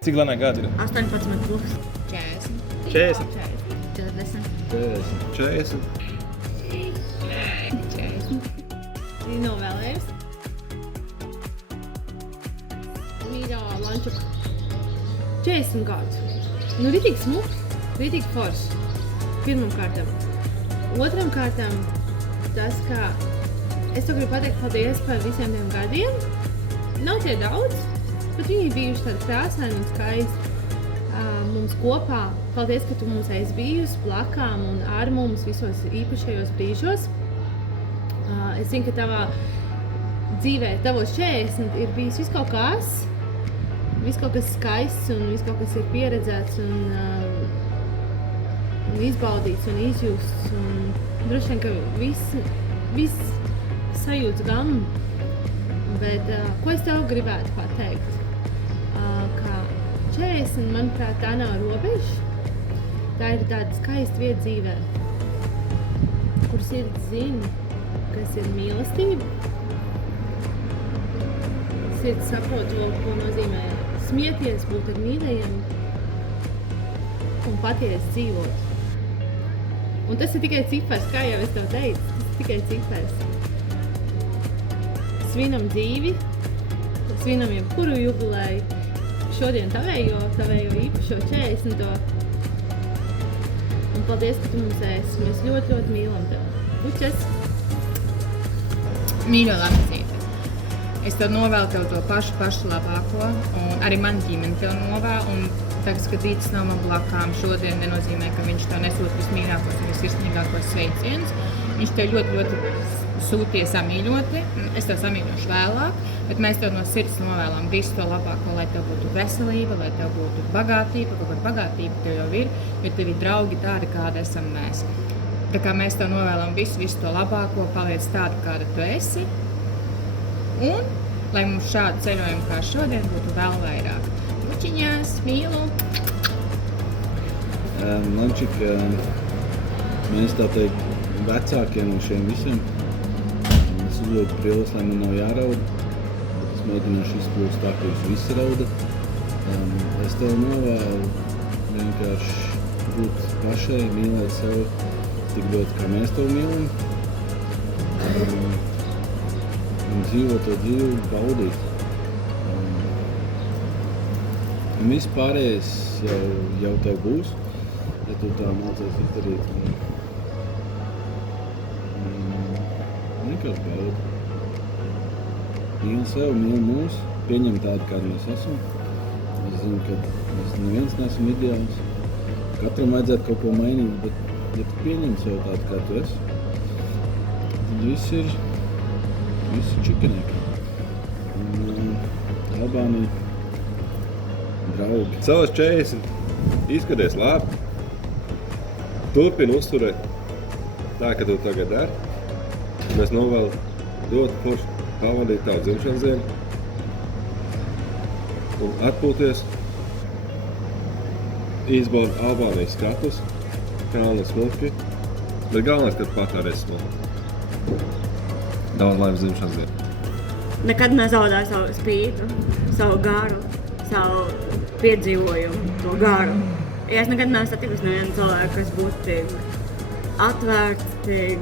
Cik Lanai gadi ir? 18 plus. 40. 40. Viņi novēlējas. Mīļā lanču 40 gadus. Nu, ritīgi smuki, ritīgi forši. Pirmam kārtam. Otram kārtam tas, ka es to gribu pateikt paldies par visiem tiem gadiem. Nav tie daudz, bet viņi bijuši tādi krāsaini un skaisti. Mums kopā. Paldies, ka tu mums esi bijusi blakām un ar mums visos īpašajos brīžos. Es zinu, ka tavā dzīvē, tavos 40 ir bijis viss kaut kas skaists un viss kaut kas ir pieredzēts un izbaudīts un izjusts. Un droši vien, ka viss sajūts gan. Bet ko es tev gribētu pateikt? Ka 40, manuprāt, tā nav robeža. Tā ir tāda skaista vieta dzīvē, kur sirds zina, kas ir mīlestība. Sirds saprot, ko nozīmē smieties, būt ar mīļajiem un patiesi dzīvot. Un tas ir tikai cipars, kā jau es tev teicu, tas ir tikai cipars. Svinam dzīvi, svinam jebkuru jubileju. Šodien tavējo īpašo 40. Un paldies, ka tu mums esi. Mēs ļoti, ļoti mīlam tev. Bučas! Mīļo Lamacīte, es tev novēlu tev to pašu labāko, un arī man ģimeni tev novēlu, un tagad, kad Vītis nav man blakām, šodien nenozīmē, ka viņš tev nesūt vismīļākos un visirsnīgākos sveicienus. Viņš tev ļoti, ļoti sūtīja samīļoti, es tev samīļošu vēlāk, bet mēs tev no sirds novēlam visu to labāko, lai tev būtu veselība, lai tev būtu bagātība, kaut kāda bagātība tev jau ir, jo tev ir draugi tādi, kādi esam mēs. Tā kā mēs tev novēlam visu to labāko, paliec tādu, kāda tu esi, un lai mums šādu ceļojumu kā šodien būtu vēl vairāk. Bučiņās, mīlu! Lančik, mēs tā teikt vecākie no šiem visiem. Es uzvilku brilles, lai man nav jāraud. Es mēģināšu izkļūst tā, ka jūs visi raudat. Es tev novēlu vienkārši būt pašai, mīlēt sevi tik ļoti, kā mēs tev mīlam. Un dzīvot to dzīvi, baudīt. Un viss pārējais jau tev būs, ja tu tā mācies izdarīt. Vienkārši baudi. Mīli sevi, mīli mūs, pieņem tādu, kādi mēs esam. Es zinu, ka mēs neviens neesam ideāls. Katram vajadzētu kaut ko mainīt, bet ja tu pieņem sevi tādu, kā tu esi, tad viss ir čikanēki. Albānija, draugi. Savas 40 izskaties labi. Turpini uzturēt tā, ka tu tagad dari. Mēs novēlam ļoti forši pavadīt tavu dzimšanas dienu un atpūties, izbaudīt Albānijas skatus, kalnu smuki, bet galvenais, ka tu patērēsi smuki. Daudz laimes dzimšanas dienu. Nekad nezaudāju savu spīdu, savu garu, savu piedzīvojumu, to garu. Ja es nekad neesmu satikusi nevienu cilvēku, kas būtu tik atvērts, tik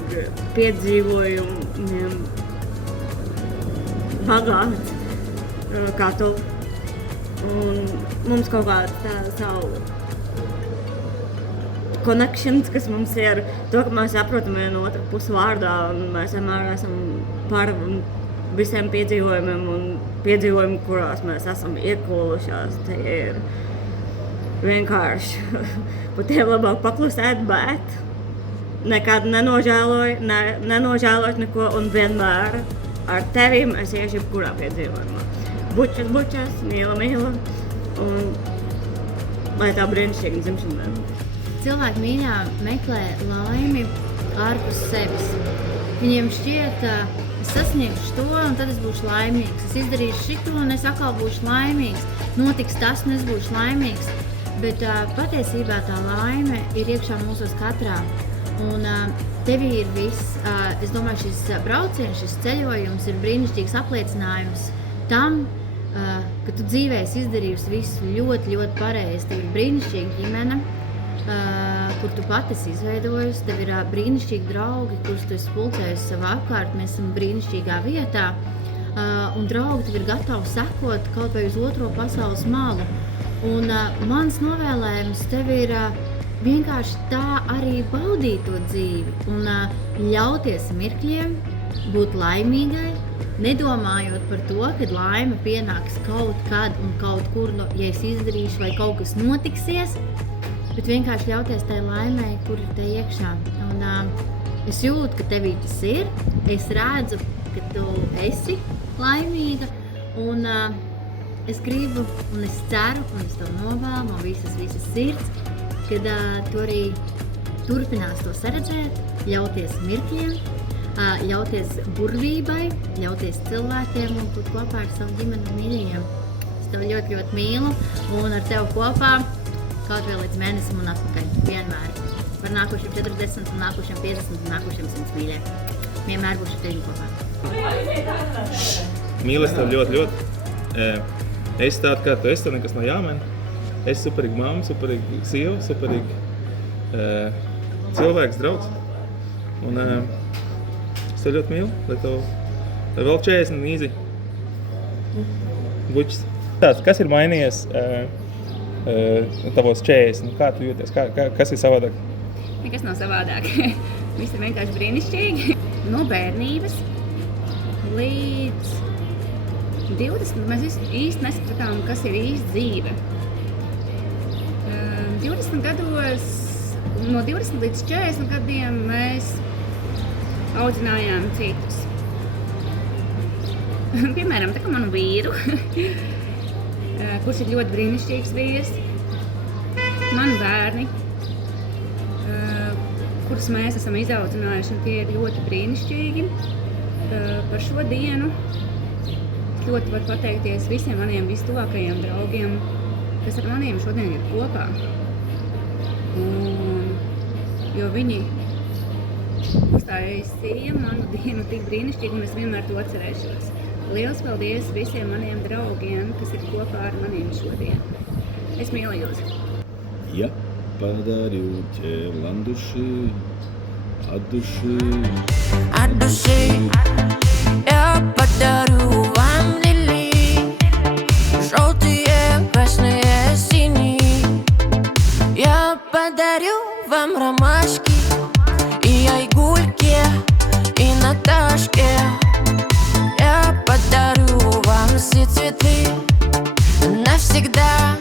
piedzīvojumiem bagāts kā tu. Un mums kaut kāda savu connections, kas mums ir to, ka mēs saprotam vienu otru pusi vārdā un mēs vienmēr esam par visiem piedzīvojumiem un piedzīvojumi, kurās mēs esam iekūlušās. Tie ir vienkārši pat tiem labāk paklusēt, bet nekad nenožēlot neko un vienmēr ar tevīm es iešu jebkurā piedzīvojumā. Bučas, mīla un lai tā brīnišķīga dzimšana diena. Cilvēki mīļā meklē laimi ārpus sevis. Viņiem šķiet, es sasniegšu to un tad es būšu laimīgs. Es izdarīšu šito un es atkal būšu laimīgs. Notiks tas un es būšu laimīgs. Bet patiesībā tā laime ir iekšā mūsos katrā. Un tevī ir viss. Es domāju, šis brauciens, šis ceļojums ir brīnišķīgs apliecinājums tam, ka tu dzīvē esi izdarījusi visu ļoti, ļoti pareizi. Tev ir brīnišķīga ģimene, kur tu pati esi izveidojusi. Tev ir brīnišķīgi draugi, kurus tu esi pulcējusi savā apkārt. Mēs esam brīnišķīgā vietā. Un draugi tev ir gatavi sekot kaut vai uz otro pasaules malu. Un mans novēlējums tev ir vienkārši tā arī baudīt to dzīvi un ļauties mirkļiem, būt laimīgai, nedomājot par to, kad laime pienāks kaut kad un kaut kur, ja es izdarīšu vai kaut kas notiksies, bet vienkārši ļauties tai laimei, kur ir te iekšā. Un es jūtu, ka tevī tas ir, es redzu, ka tu esi laimīga, un es gribu, un es ceru, un es tev novēlu no visas sirds, kad tu arī turpinās to saredzēt, ļauties mirkļiem, ļauties burvībai, ļauties cilvēkiem un būt kopā ar savu ģimeni un mīļajiem. Es tev ļoti, ļoti mīlu, un ar tevi kopā kaut vēl līdz mēnesim un atpakaļ, vienmēr. Par nākošiem 40, un nākošiem 50, un nākošiem 100 mīļie. Vienmēr būšu tevi kopā. Mīlu es tev ļoti, ļoti. Es tādu, kā tu esi, tev nekas nav jāmaina. Es superīgi mamma, superīgi sieva, superīgi cilvēks, draugs. Un es tev ļoti mīlu, lai tev vēl 40 īzi bučas. Kas ir mainījies tavos 40? Kā tu jūties? Kas ir savādāk? Nekas nav savādāk. Viss ir vienkārši brīnišķīgi. No bērnības līdz 20 mēs īsti neskatām, kas ir īsti dzīve. 20 gados, no 20 līdz 40 gadiem mēs audzinājām citus. Piemēram, tā kā manu vīru, kurš ir ļoti brīnišķīgs vīrs, mani bērni, kurus mēs esam izaudzinājuši, un tie ir ļoti brīnišķīgi. Par šo dienu ļoti var pateikties visiem maniem vistuvākajiem draugiem, kas ar maniem šodien ir kopā. Jo viņi uztaisīja manu dienu tik brīnišķīgi, un es vienmēr to atcerēšos. Liels paldies visiem maniem draugiem, kas ir kopā ar maniem šodien. Es mīlu jūs! Я подарю тебе души, от души. От души я подарю вам лилии, желтые, красные, синие. Я подарю вам ромашки и айгульки, и Наташке. Я подарю вам все цветы навсегда.